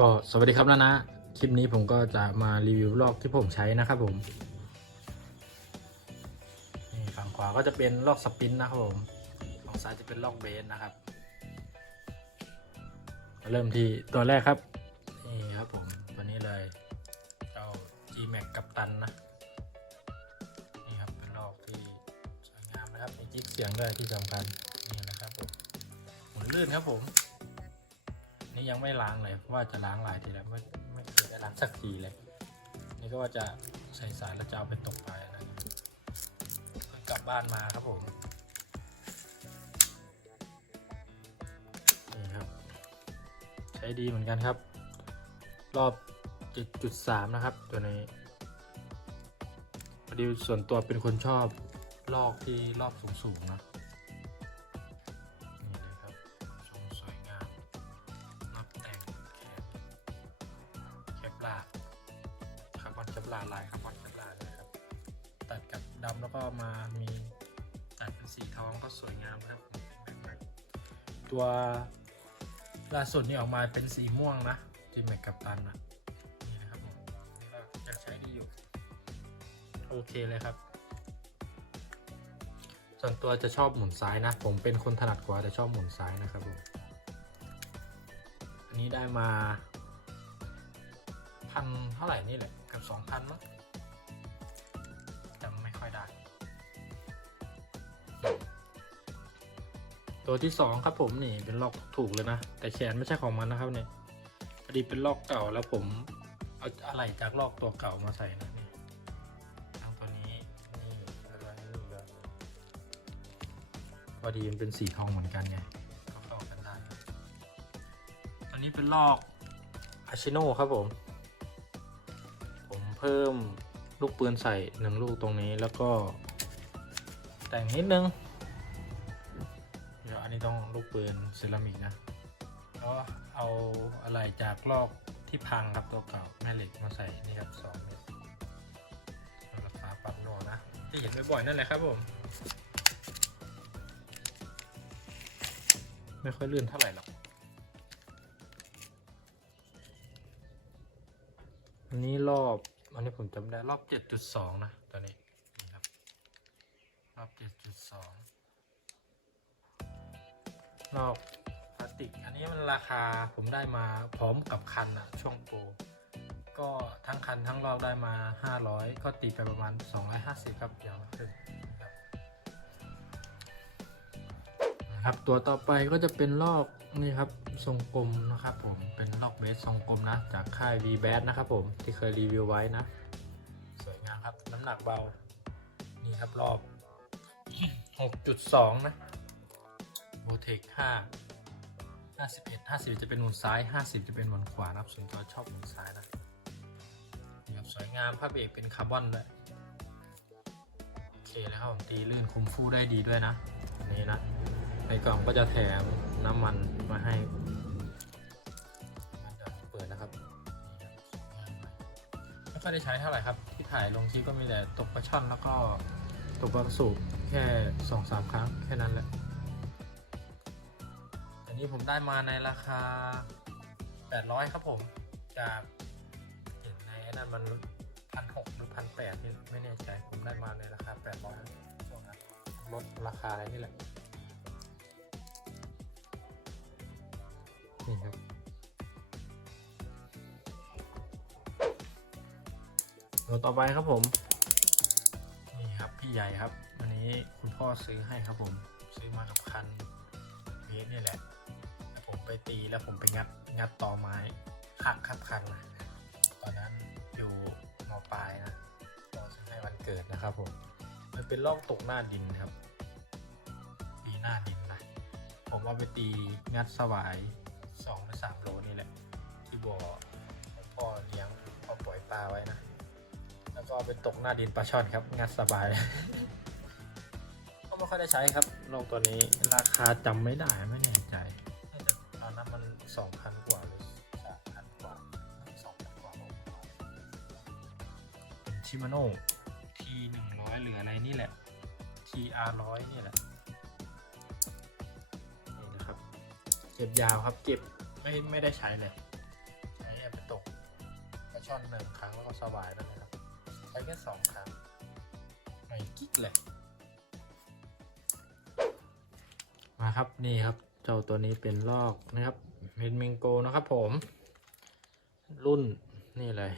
ก็สวัสดีครับนะนะ คลิปนี้ผมก็จะมารีวิวลอกที่ผมใช้นะครับผมนี่ฝั่งขวาก็จะเป็นลอกสปินนะครับผมฝั่งซ้ายจะเป็นลอกเบสนะครับ เริ่มที่ตัวแรกครับนี่ครับผมตัวนี้เลยเจ้า G-Max กับตันนะนี่ครับเป็นลอกที่สวยงามนะครับมีจิ๊กเสียงด้วยที่สำคัญนี่นะครับผมหมุนลื่นครับผม นี่ยังไม่ล้างเลยว่าจะล้างหลายทีแล้วไม่ไม่เคยได้ล้างสักทีเลย นี่ก็ว่าจะใส่สายแล้วจะเอาไปตกปลานะเพิ่งกลับบ้านมาครับผมนี่ครับ ใช้ดีเหมือนกันครับ รอบ 7.3 นะครับ ตัวนี้พอดีส่วนตัวเป็นคนชอบลอกที่รอบสูงๆนะ ตัวล่าสุดนี่ออกมาเป็นสีม่วงนะที่แม็กกับตันนะนี่นะครับผมนี่ก็ยังใช้ดีอยู่ โอเคเลยครับ ส่วนตัวจะชอบหมุนซ้ายนะ ผมเป็นคนถนัดกว่าแต่ชอบหมุนซ้ายนะครับผมอันนี้ได้มาพันเท่าไหร่นี่แหละกับสองพันมั้ง ตัวที่สองครับผมนี่เป็นล็อกถูกเลยนะ แต่แขนไม่ใช่ของมันนะครับเนี่ยพอดีเป็นล็อกเก่าแล้วผมเอาอะไรจากล็อกตัวเก่ามาใส่นะนี่ทั้งตัวนี้นี่แล้วก็นี่เลยพอดีมันเป็นสีทองเหมือนกันไงก็เข้ากันได้อันนี้เป็นล็อกอาชิโนครับผม ผมเพิ่มลูกปืนใส่หนึ่งลูกตรงนี้แล้วก็แต่งนิดนึง ลูกปืนเซรามิกนะแล้วเอาอะไรจากลอกที่พังครับตัวเก่าแม่เหล็กมาใส่นี่ครับสองเม็ดราคาปรับโนนะที่เห็นบ่อยๆนั่นแหละครับผม ไม่ค่อยลื่นเท่าไหร่หรอกอันนี้รอบอันนี้ผมจำได้รอบ 7.2 นะ ตัวนี้นี่ครับรอบ 7.2 รอบพลาสติก อันนี้มันราคาผมได้มาพร้อมกับคันอะช่วงโปรก็ทั้งคันทั้งรอบได้มา 500 ก็ตีไปประมาณ 250 ครับอย่างละครึ่งนะครับนะครับ ตัวต่อไปก็จะเป็นลอกนี่ครับทรงกลมนะครับผมเป็นลอกเบสทรงกลมนะ จากค่าย v b a t นะครับผมที่เคยรีวิวไว้นะ สวยงามครับน้ำหนักเบา นี่ครับรอบ 6.2 นะ โบเทค5 51 50จะเป็นหมุนซ้าย50จะเป็นหมุนขวานะครับส่วนตัวชอบหมุนซ้ายนะนี่ครับสวยงามผ้าเบรกเป็นคาร์บอนด้วยโอเคเลยครับผมตีลื่นคุมฟู่ได้ดีด้วยนะนนี้นะในกล่องก็จะแถมน้ำมันมาให้เดี๋ยวเปิดนะครับไม่ค่อยได้ใช้เท่าไหร่ครับ ที่ถ่ายลงคลิปก็มีแต่ตกปลาช่อนแล้วก็ตกปลากระสูบแค่สองสามครั้งแค่นั้นแหละ นี้ผมได้มาในราคา 800 ครับผม จากเห็นในนั้นมันพันหกหรือพันแปดที่ไม่แน่ใจ ผมได้มาในราคา 800ช่วงนั้นลดราคาอะไรนี่แหละ นี่ครับตัวต่อไปครับผม นี่ครับพี่ใหญ่ครับ อันนี้คุณพ่อซื้อให้ครับผม ซื้อมากับคันเบสนี่แหละ ไปตีแล้วผมไปงัดงัดต่อไม้หักครับคันนะตอนนั้นอยู่มปลายนะพ่อซื้อให้วันเกิดนะครับผมมันเป็นลอกตกหน้าดินครับปีหน้าดินนะผมเอาไปตีงัดสวายสองหรือสามโลนี่แหละ ที่บ่อพ่อเลี้ยงพ่อปล่อยปลาไว้นะแล้วก็เอาไปตกหน้าดินปลาช่อนครับงัดสบายเลยก็ไม่ค่อยได้ใช้ครับโลกตัวนี้ราคาจำไม่ได้ไม่แน่ใจ สองพันกว่าหรือสามพันกว่าสองพันกว่าเป็นชิมาโน่ทีหนึ่งร้อยหรืออะไรนี่แหละ TR ร้อยนี่แหละ นี่นะครับ เก็บยาวครับ เก็บไม่ไม่ได้ใช้เลยใช้เอาไปตกปลาช่อนหนึ่งครั้งแล้วก็สบายแล้วนะครับใช้แค่สองครั้งไม่กิ๊กเลย มาครับนี่ครับ เจ้าตัวนี้เป็นลอกนะครับ เมนเมงโกนะครับผม รุ่นนี่เลย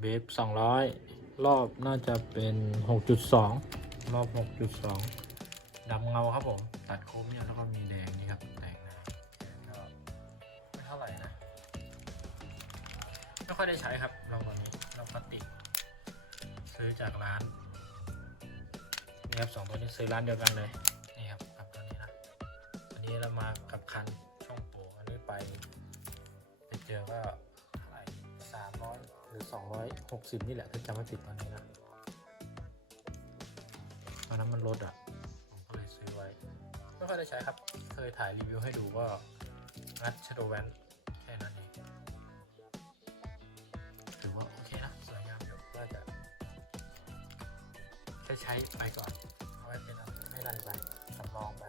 เบฟสองร้อยรอบน่าจะเป็นหกจุดสองรอบหกจุดสองดำเงาครับผม ตัดโค้งเนี่ยแล้วก็มีแดงนี่ครับแดงนะไม่เท่าไหร่นะไม่ค่อยได้ใช้ครับลองตัวนี้ลองพลาสติกซื้อจากร้านนี่ครับสองตัวนี้ซื้อร้านเดียวกันเลยนี่ครับกับตัวนี้นะอันนี้เรามากับคัน อก็เท่าไรสามร้อยหรือสองร้อยหกสิบนี่แหละถ้าจำไม่ผิดตอนนี้นะตอนนั้นมันลดอะ ผมก็เลยซื้อไว้ ไม่ค่อยได้ใช้ครับ เคยถ่ายรีวิวให้ดูก็งัดชโดแวนแค่นั้นเองถือว่าโอเคนะ สวยงามอยู่ก็จะใช้ใช้ไปก่อนเอาไว้เป็นอะไรไม่รันไปสำรองไป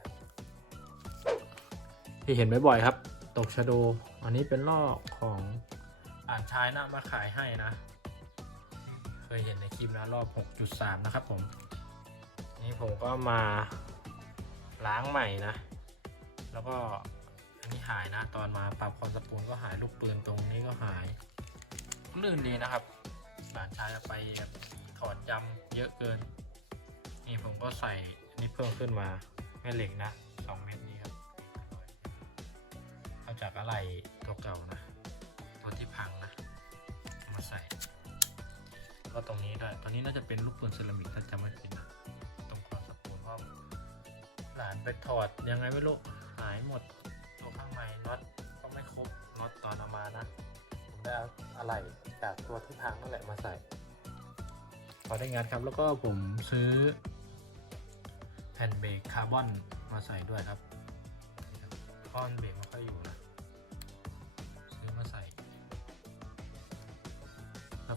ที่เห็นบ่อยๆครับ ตกชะโด อันนี้เป็นลอกของอ่านชายนะมาขายให้นะ เคยเห็นในคลิปนะรอบ 6.3 นะครับผม นี่ผมก็มาล้างใหม่นะ แล้วก็อันนี้หายนะ ตอนมาปรับคอนสปูลก็หายลูกปืนตรงนี้ก็หาย ลื่นดีนะครับหลานชายไปแบบถอดจำเยอะเกิน นี่ผมก็ใส่นนี้เพิ่มขึ้นมาแม่เหล็กนะ 2 เม็ด จากอะไรตัวเก่านะ ตัวที่พังนะ มาใส่ ก็ตรงนี้ด้วยตอนนี้น่าจะเป็นลูกปืนเซรามิกถ้าจำไม่ผิดนะ ตรงคอนสปูลเพราะหลานไปถอดยังไงไม่รู้หายหมด ตัวข้างในน็อตก็ไม่ครบน็อตตอนเอามานะ ผมได้อาอะไรจากตัวที่พังนั่นแหละมาใส่พอได้งานครับแล้วก็ผมซื้อแผ่นเบรกคาร์บอนมาใส่ด้วยครับก้อนเบรกไม่ค่อยอยู่นะ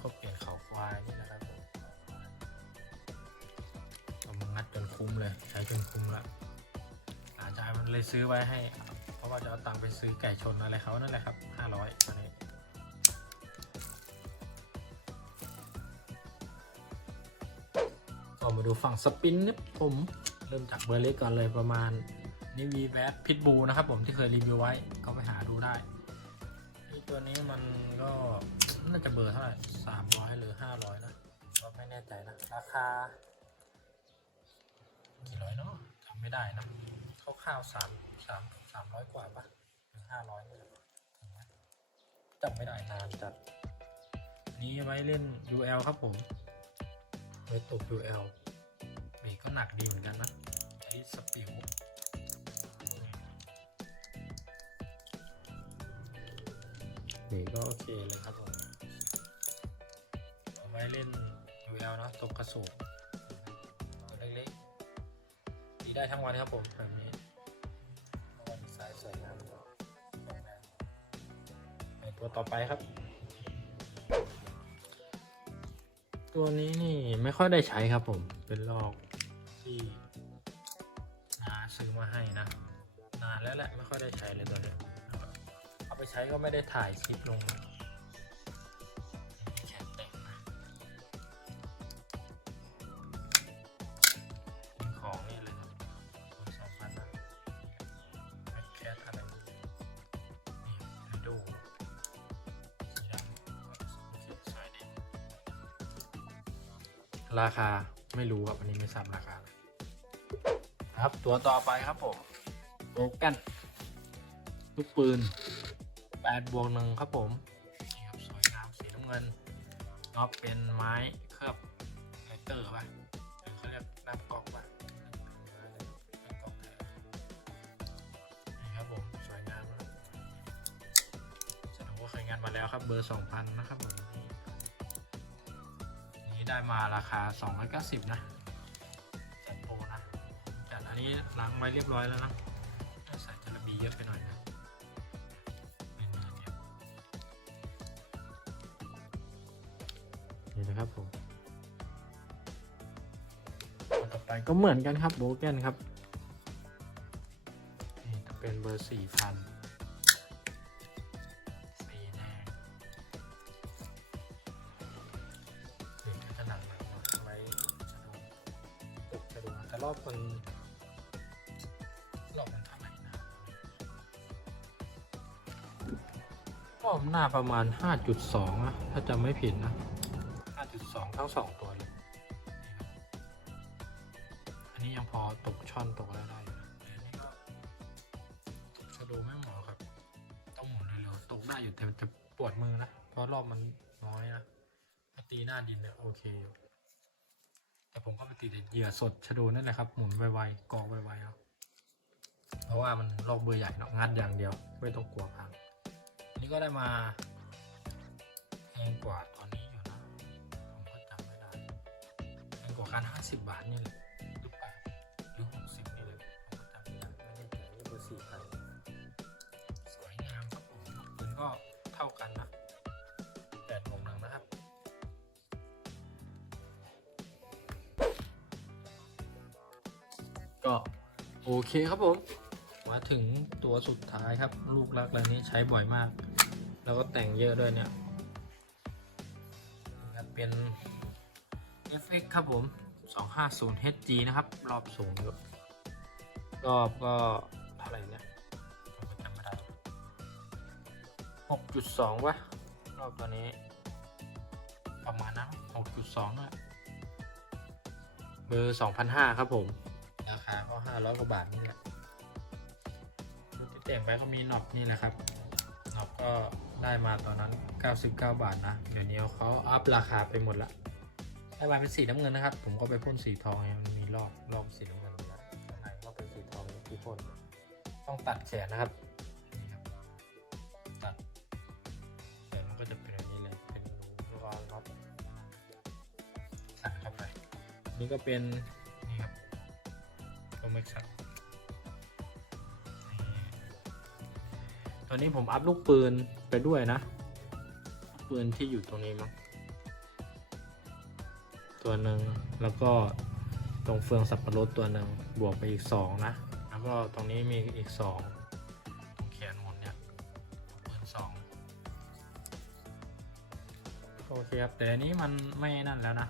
ก็เปลี่ยนเขาควายนี่นะครับผมเอามางัดจนคุ้มเลย ใช้จนคุ้มละอาจารย์มันเลยซื้อไว้ให้ เพราะว่าจะเอาตังค์ไปซื้อไก่ชนอะไรเขานั่นแหละครับห้าร้อยอันนี้ก็มาดูฝั่งสปินนะผมเริ่มจากเบอร์เล็กก่อนเลยประมาณนี่วีแวดพิทบูนะครับผมที่เคยรีวิวไว้ก็ไปหาดูได้ตัวนี้มันก็น่าจะเบอร์เท่าไหร่ สามร้อยหรือห้าร้อยนะก็ไม่แน่ใจนะ ราคา กี่ร้อยเนาะจำไม่ได้นะคร่าวๆสามสามสามร้อยกว่าปะหรือห้าร้อยนี่แหละถึงไหมจำไม่ได้นานจัดอันนี้ไว้เล่น UL ครับผมไว้ตก UL เบรกก็หนักดีเหมือนกันนะไอ้สปิวเบรกก็โอเคเลยครับผมเอาไว้เล่น UL เนอะตกกระสุนตัวเล็กๆดีได้ทั้งวันครับผมแบบนี้ว่าดีไซน์สวยสวยงามตัวต่อไปครับ ตัวนี้นี่ไม่ค่อยได้ใช้ครับผม เป็นลอกที่นาซื้อมาให้นะ นานแล้วแหละไม่ค่อยได้ใช้เลยตัวนี้เอาไปใช้ก็ไม่ได้ถ่ายคลิปลง ราคาไม่รู้ครับอันนี้ไม่ทราบราคาครับตัวต่อไปครับผมโบกันลูกปืน8บวกหนึ่งครับผมนี่ครับสวยงามสีน้ำเงินน็อปเป็นไม้เคลือบไลเตอร์ป่ะหรือเขาเรียกหน้ากล่องป่ะหน้ากรอกแทนนี่ครับผมสวยงามนะแสดงว่าเคยงานมาแล้วครับเบอร์2,000นะครับผม ได้มาราคา 290 นะจัดโปรนะจัดอันนี้ล้างไว้เรียบร้อยแล้วนะใส่จระบีเยอะไปหน่อยนะเป็นเนื้อเดียวนี่นะครับผมตัวต่อไปก็เหมือนกันครับโบเกนครับ นี่จะเป็นเบอร์ 4,000 รอบมันรอบมันเท่าไหร่นะรอบหน้าประมาณ 5.2นะถ้าจำไม่ผิดนะ 5.2 ทั้งสองตัวเลย อันนี้ยังพอตกช่อนตกอะไรได้อยู่นะแต่อันนี้ก็ตกชะโดไม่เหมาะครับ ต้องหมุนเร็วๆตกได้อยู่แต่มันจะปวดมือนะ เพราะรอบมันน้อยนะตีหน้าดินเนี่ยโอเคอยู่ แต่ผมก็ไปตีแต่เหยื่อสดชะโดนั่นแหละครับ หมุนไวๆกองไวๆเอาเพราะว่ามันรอบเบอร์ใหญ่เนาะงัดอย่างเดียว ไม่ต้องกลัวพังอันนี้ก็ได้มาแพงกว่าตอนนี้อยู่นะ ผมก็จำไม่ได้แพงกว่ากันห้าสิบบาทนี่แหละหรือเปล่าหรือหกสิบนี่เลยผมก็จำไม่ได้ไม่ได้แก่นี่เบอร์สี่พันสวยงามครับผมปืนก็เท่ากันนะ ก็โอเคครับผม มาถึงตัวสุดท้ายครับ ลูกรักแล้วนี้ใช้บ่อยมาก แล้วก็แต่งเยอะด้วยเนี่ยเป็น FX ครับผม 250 HG นะครับ รอบสูงอยู่รอบก็เท่าไหร่เนี่ยผมก็จำไม่ได้6.2วะรอบตัวนี้ ประมาณนั้น6.2น่ะเบอร์2,500 ครับผม ราคาก็500กว่าบาทนี่แหละรุ่นที่แต่งไปก็มีน็อปนี่แหละครับน็อปก็ได้มาตอนนั้น 99 บาทนะ เดี๋ยวนี้เขาอัพราคาไปหมดละได้มาเป็นสีน้ำเงินนะครับ ผมก็ไปพ่นสีทองมันมีรอบรอบสีน้ำเงินอยู่แล้วข้างในก็เป็นสีทองที่พ่นต้องตัดแขนนะครับนี่ครับตัดแขนมันก็จะเป็นแบบนี้เลยเป็นรูรอนน็อตใส่เข้าไปนี่ก็เป็น ก็ไม่ชัดนี่ตัวนี้ผมอัพลูกปืนไปด้วยนะ ปืนที่อยู่ตรงนี้มั้งตัวหนึ่งแล้วก็ตรงเฟืองสับปะรดตัวหนึ่งบวกไปอีกสองนะแล้วก็ตรงนี้มีอีกสองตรงแขนหมดเนี่ยปืนสองโอเคครับแต่อันนี้มันไม่นั่นแล้วนะ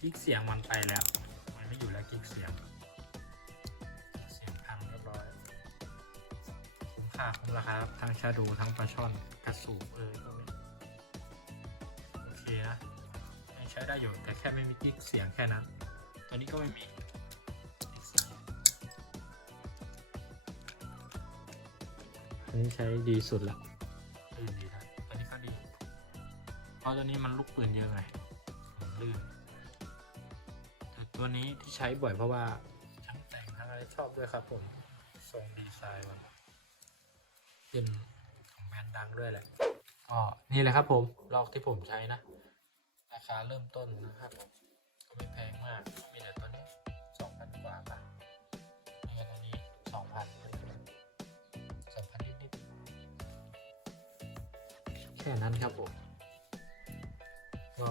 กิ๊กเสียงมันไปแล้ว มันไม่อยู่แล้วกิ๊กเสียง คุ้มค่าคุ้มราคาครับ ทั้งชาดูทั้งปลาช่อนกระสูบเออพวกนี้โอเคนะยังใช้ได้อยู่แต่แค่ไม่มีกิ๊กเสียงแค่นั้น ตัวนี้ก็ไม่มีกิ๊กเสียงอันนี้ใช้ดีสุดละลื่นดีนะตัวนี้ก็ดี เพราะตัวนี้มันลูกปืนเยอะไงมันลื่นแต่ตัวนี้ที่ใช้บ่อยเพราะว่าทั้งแต่งทั้งอะไรชอบด้วยครับผมทรงดีไซน์มัน เป็นของแบรนด์ดังด้วยแหละก็นี่แหละครับผมลอกที่ผมใช้นะ ราคาเริ่มต้นนะครับก็ไม่แพงมาก มีแต่ตัวนี้สองพันกว่าบาทนี่ก็ตัวนี้สองพันสองพันนิดๆแค่นั้นครับผมก็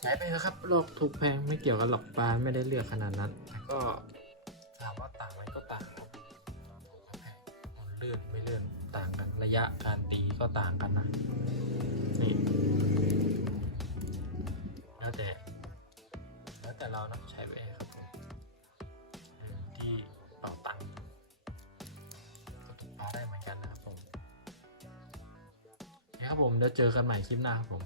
ใช้ไปเถอะครับโลกถูกแพงไม่เกี่ยวกับหรอกปลาไม่ได้เลือกขนาดนั้นแต่ก็ถามว่าต่างไหมก็ต่าง เลื่อนไม่เลื่อนต่างกันระยะการตีก็ต่างกันนะนี่แล้วแต่แล้วแต่เรานะใช้ไปเองครับผมที่เป่าตังค์ก็ถูกปลาได้เหมือนกันนะครับผมนะครับผมเดี๋ยวเจอกันใหม่คลิปหน้าครับผม